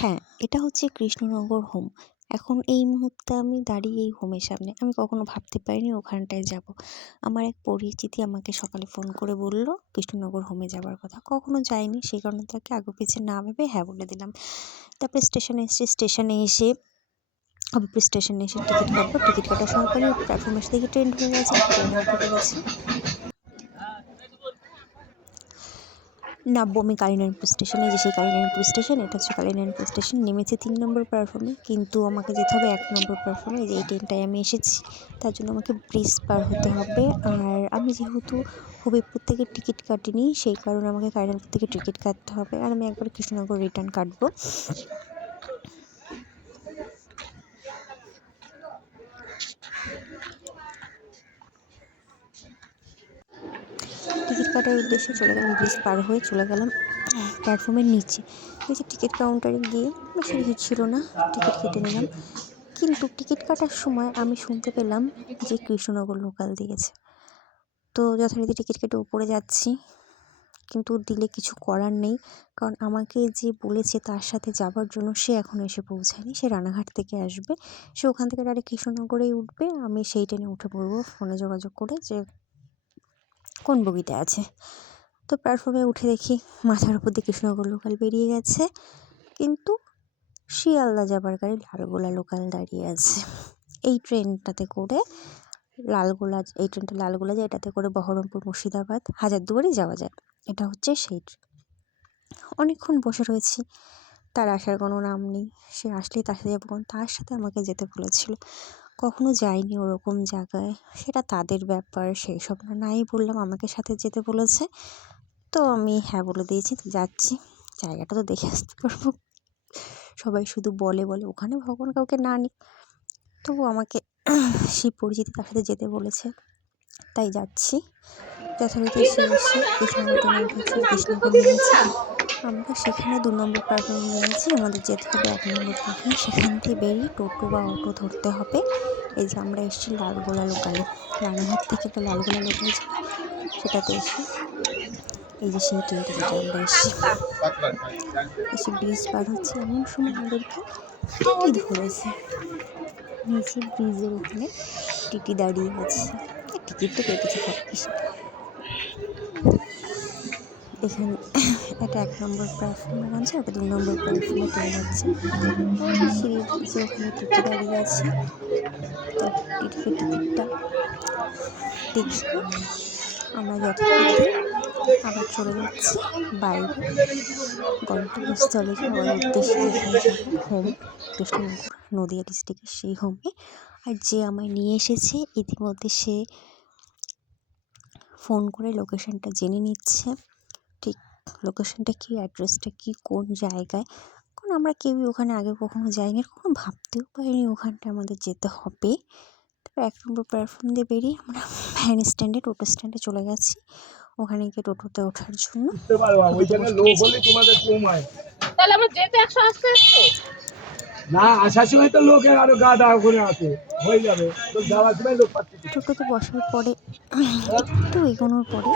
হ্যাঁ এটা হচ্ছে কৃষ্ণনগর হোম এখন এই মুহূর্তে আমি দাঁড়িয়ে এই হোমের সামনে। আমি কখনো ভাবতে পারিনি ওখানটায় যাব। আমার এক পরিচিতি আমাকে সকালে ফোন করে বলল, কৃষ্ণনগর হোমে যাবার কথা। কখনো যাইনি সেই কারণে তাকে আগে পিছে না ভেবে হ্যাঁ বলে দিলাম। তারপরে স্টেশনে এসেছি স্টেশনে এসে হবিপুর স্টেশনে এসে টিকিট কাটবো। টিকিট কাটার সময় পরে প্ল্যাটফর্মে এসে দেখি ট্রেন ঢুকে গেছে। ট্রেনে উঠে পড়েছি নামবো আমি কালীনারায়ণপুর স্টেশনে যে সেই কালীনারায়ণপুর স্টেশন, এটা হচ্ছে কালীনারায়ণপুর স্টেশন, নেমেছে তিন নম্বর প্ল্যাটফর্মে কিন্তু আমাকে যেতে হবে এক নম্বর প্ল্যাটফর্মে যে এই ট্রেনটায় আমি এসেছি। তার জন্য আমাকে ব্রিজ পার হতে হবে। আর আমি যেহেতু হবিপুর থেকে টিকিট কাটিনি, সেই কারণে আমাকে কালীনারায়ণপুর থেকে টিকিট কাটতে হবে। আর আমি একবার কৃষ্ণনগর রিটার্ন কাটবো। কাটার উদ্দেশ্যে চলে গেলাম ব্রিজ পার হয়ে চলে গেলাম প্ল্যাটফর্মের নিচে। ওই যে টিকিট কাউন্টারে গিয়ে বেশি ভিড় ছিল না টিকিট কেটে নিলাম। কিন্তু টিকিট কাটার সময় আমি শুনতে পেলাম যে কৃষ্ণনগর লোকাল দিয়েছে। তো যথারীতি টিকিট কেটে উপরে যাচ্ছি, কিন্তু দিলে কিছু করার নেই। কারণ আমাকে যে বলেছে তার সাথে যাবার জন্য সে এখনও এসে পৌঁছায়নি। সে রানাঘাট থেকে আসবে। সে ওখান থেকে ডাইরেক্ট কৃষ্ণনগরেই উঠবে। আমি সেই ট্রেনে উঠে পড়ব। ফোনে যোগাযোগ করে যে কোন বগিতে আছে? তো প্ল্যাটফর্মে উঠে দেখি মাথার উপর দিয়ে কৃষ্ণনগর লোকাল বেরিয়ে গেছে। কিন্তু শিয়ালদা যাবার গাড়ি লালগোলা লোকাল দাঁড়িয়ে আছে। এই ট্রেনটাতে করে লালগোলা, এই ট্রেনটা লালগোলা যায়, এটাতে করে বহরমপুর মুর্শিদাবাদ, হাজারদুয়ারি যাওয়া যায়। এটা হচ্ছে সেই ট্রেন অনেকক্ষণ বসে রয়েছি। তার আসার কোনো নাম নেই। সে আসলেই তার সাথে যাব তার সাথে আমাকে যেতে বলেছিল। কখনো যাইনি ওরকম জায়গায়। সেটা তাদের ব্যাপার সেই সব না, নাই বললাম, আমাকে সাথে যেতে বলেছে। তো আমি হ্যাঁ বলে দিয়েছি যাচ্ছি। জায়গাটা তো দেখে আসতে পারব। সবাই শুধু বলে বলে, ওখানে ভগবান কাউকে না নিক। তবু আমাকে সেই পরিচিতি তার সাথে যেতে বলেছে। তাই যাচ্ছি। যথারীতি এসে এসে আমরা সেখানে দু নম্বর প্ল্যাটফর্মে নেমেছি আমাদের যেতে হবে এক নম্বর প্ল্যাটফর্মে সেখান থেকে বেরিয়ে টোটো বা অটো ধরতে হবে। এই যে আমরা এসেছি লালগোলা লোকালে রানাঘাট থেকে একটা লালগোলা লোকাল সেটাতে এসে এই যে সেই ট্রেনটা যেটা আমরা এসেছি। এসে ব্রিজ পার হচ্ছে এমন সময় আমাদেরকে টিটি ধরেছে। নিচে ব্রিজের ওখানে টিটি দাঁড়িয়ে আছে। টিকিট তো কেটেছে ভাগ্যিস এখানে এটা এক নম্বর প্ল্যাটফর্মে নামছে ওটা দু নম্বর প্ল্যাটফর্মে ট্রেন যাচ্ছে ওখানে টিটি দাঁড়িয়ে আছে, তো টিটির টিকিটটা দেখি, আমরা যথারীতি আবার চলে যাচ্ছি বাইরে। গন্তব্যস্থলে যাওয়ার উদ্দেশ্যে হোম কৃষ্ণনগর নদিয়া ডিস্ট্রিক্টের সেই হোমে আর যে আমায় নিয়ে এসেছে, ইতিমধ্যে সে ফোন করে লোকেশনটা জেনে নিচ্ছে। লোকেশনটা কী অ্যাড্রেসটা কী কোন জায়গায়? কারণ আমরা কেউই ওখানে আগে কখনো যাইনি কখনো ভাবতেও পারিনি ওখানটা আমাদের যেতে হবে। তারপর এক নম্বর প্ল্যাটফর্ম দিয়ে বেরিয়ে আমরা ভ্যান স্ট্যান্ডে টোটো স্ট্যান্ডে চলে গেছি ওখানে গিয়ে টোটোতে ওঠার জন্য। বুঝতে পারবা ওইখানে লোক হলে তোমাদের কমায়। তাহলে আমার যেতে একশো আসতে না আসার সময় তো লোকের আরও গা দা করে আসে হয়ে যাবে। তো যাওয়ার সময় লোক টোটোতে বসার পরে একটু এগোনোর পরে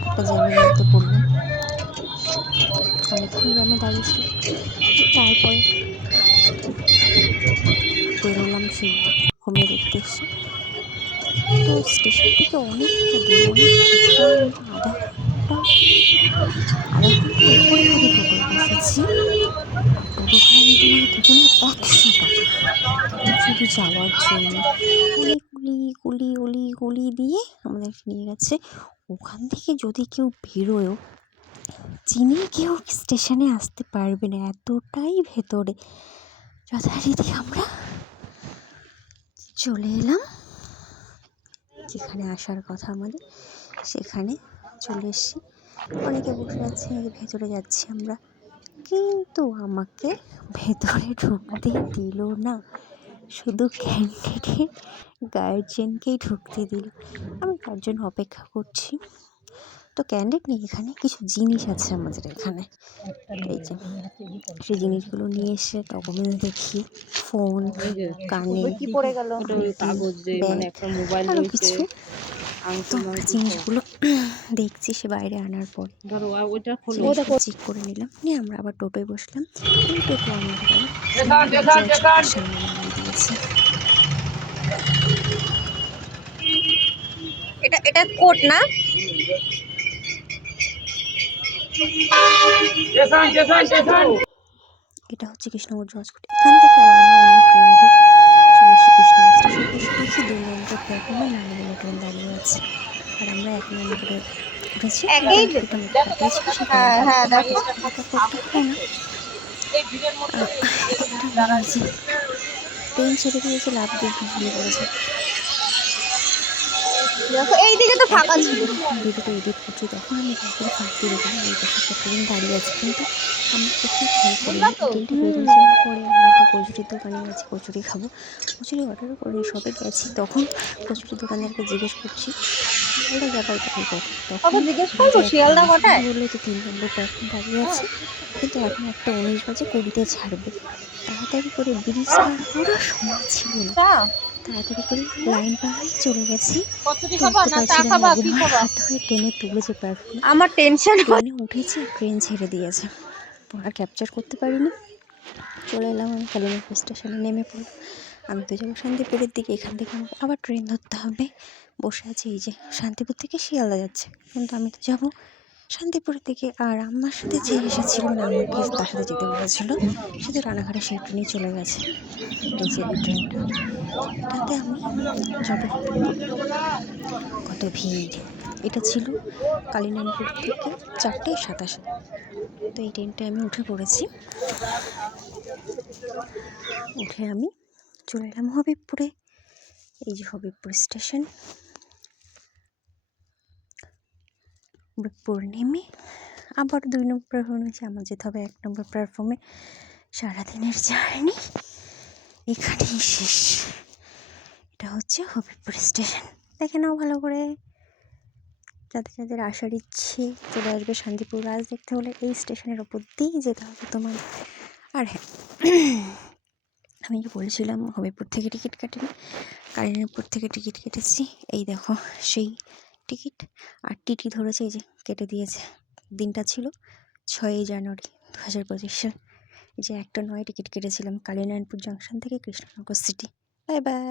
একটা জ্যামের মধ্যে পড়লাম অনেকক্ষণ জ্যামে দাঁড়িয়েছি তারপরে বেরোলাম সেই হোমের উদ্দেশ্যে। তো স্টেশন থেকে অনেকটা দূর, অনেকটা আধা ঘণ্টা, আধা একশো টাকা। শুধু যাওয়ার জন্য অনেক গুলি গুলি গুলি গুলি দিয়ে আমাদেরকে নিয়ে গেছে। ওখান থেকে যদি কেউ বেরোয়ও চিনি কেউ স্টেশনে আসতে পারবে না, এতটাই ভেতরে। যথারীতি আমরা চলে এলাম। যেখানে আসার কথা আমাদের, সেখানে চলে এসেছি। অনেকে বসে আছে, ভেতরে যাচ্ছি আমরা। কিন্তু আমাকে ভেতরে ঢুকতে দিল না। শুধু ক্যান্ডিডেট গার্জেনকেই ঢুকতে দিল। আমি তার জন্য অপেক্ষা করছি। তো ক্যান্ডিডেট নেই এখানে কিছু জিনিস আছে আমাদের এখানে। এই যে সেই জিনিসগুলো নিয়ে এসে ডকুমেন্ট দেখি ফোন কানে কি পড়ে গেল? কাগজ যে মানে একটা মোবাইল আরও রয়েছে কিছু। তো জিনিসগুলো দেখছি সে বাইরে আনার পর। চেক করে নিলাম নিয়ে আমরা আবার টোটোয় বসলাম। টোটো সামনে এটা এটা কোট না? এটা হচ্ছে কৃষ্ণগঞ্জ হসপিটাল এখান থেকে আবার আমরা অন্য ট্রেন ধরে চলে এসেছি কৃষ্ণগঞ্জ স্টেশন। এসে দুই নম্বর প্ল্যাটফর্মে নানাগুলো ট্রেন দাঁড়িয়ে আছে। আর আমরা এক নম্বরে উঠেছি। ট্রেন ছেড়ে দিয়েছে লাভ দিয়ে ঝুলে পড়েছে। দেখো এইদিকে তো ফাঁকা ছিল। ভিডিওটা এডিট করছি তখন আমি তারপরে ফাঁক দিয়ে দেখলাম এই একটা দাঁড়িয়ে আছে কিন্তু আমি একটু খেয়াল করি ট্রেনটা বেরিয়ে যাওয়ার পরে আমরা একটা কচুরির দোকানে গেছি কচুরি খাব। কচুরি অর্ডারও করিনি সবে গেছি তখন কচুরি দোকানদারকে জিজ্ঞেস করছি শিয়ালদা যাবার তখন তখন জিজ্ঞেস করব শিয়ালদা কটায় বলল তো তিন নম্বর প্ল্যাটফর্ম দাঁড়িয়ে আছে কিন্তু এখন একটা উনিশ বাজে কুড়িতে ছাড়বে। তাড়াতাড়ি করে ব্রিজ পার করার সময় ছিল না। চা তাড়াতাড়ি করে লাইন পার হয়ে চলে গেছি। কচুরি তুলতে খাবা না চা পারছিলাম খাবা না, আমার হাত ধরে টেনে তুলেছে প্ল্যাটফর্মে আমার টেনশন ট্রেনে উঠেছি ট্রেন ছেড়ে দিয়েছে। আর ক্যাপচার করতে পারিনি। চলে এলাম আমি কালিমাপুর স্টেশনে নেমে পড়লাম আমি তো যাব শান্তিপুরের দিকে এখান থেকে আমাকে আবার ট্রেন ধরতে হবে। বসে আছি এই যে শান্তিপুর থেকে শিয়ালদা যাচ্ছে। কিন্তু আমি তো যাব শান্তিপুরের থেকে আর আমার সাথে যে এসেছিল না আমাকে তার সাথে যেতে বলেছিল। সে তো রানাঘাটে সেই ট্রেনে চলে গেছে। এই ট্রেনটা এটাতে আমি যাব। কত ভিড়। এটা ছিল কালিনানপুর থেকে চারটে সাতাশে। তো এই ট্রেনটায় আমি উঠে পড়েছি। উঠে আমি চলে এলাম হবিবপুরে। এই যে হবিবপুর স্টেশন হবিবপুর নেমে আবার দুই নম্বর প্ল্যাটফর্মে এসে আমার যেতে হবে এক নম্বর প্ল্যাটফর্মে সারাদিনের জার্নি। এখানেই শেষ। এটা হচ্ছে হবিবপুর স্টেশন। দেখে নাও ভালো করে। যাদের যাদের আসার ইচ্ছে চলে আসবে শান্তিপুর রাজ দেখতে হলে এই স্টেশনের ওপর দিয়েই যেতে হবে তোমার। আর হ্যাঁ আমি কি বলেছিলাম হবিপুর থেকে টিকিট কাটিনি কালিনাপুর থেকে টিকিট কেটেছি। এই দেখো, সেই টিকিট। আর টিটি ধরেছে এই যে কেটে দিয়েছে। দিনটা ছিল ছয়ই জানুয়ারি দু হাজার পঁচিশ। সাল যে একটা নয় টিকিট কেটেছিলাম কালীনারায়ণপুর জাংশন থেকে কৃষ্ণনগর সিটি। Bye bye.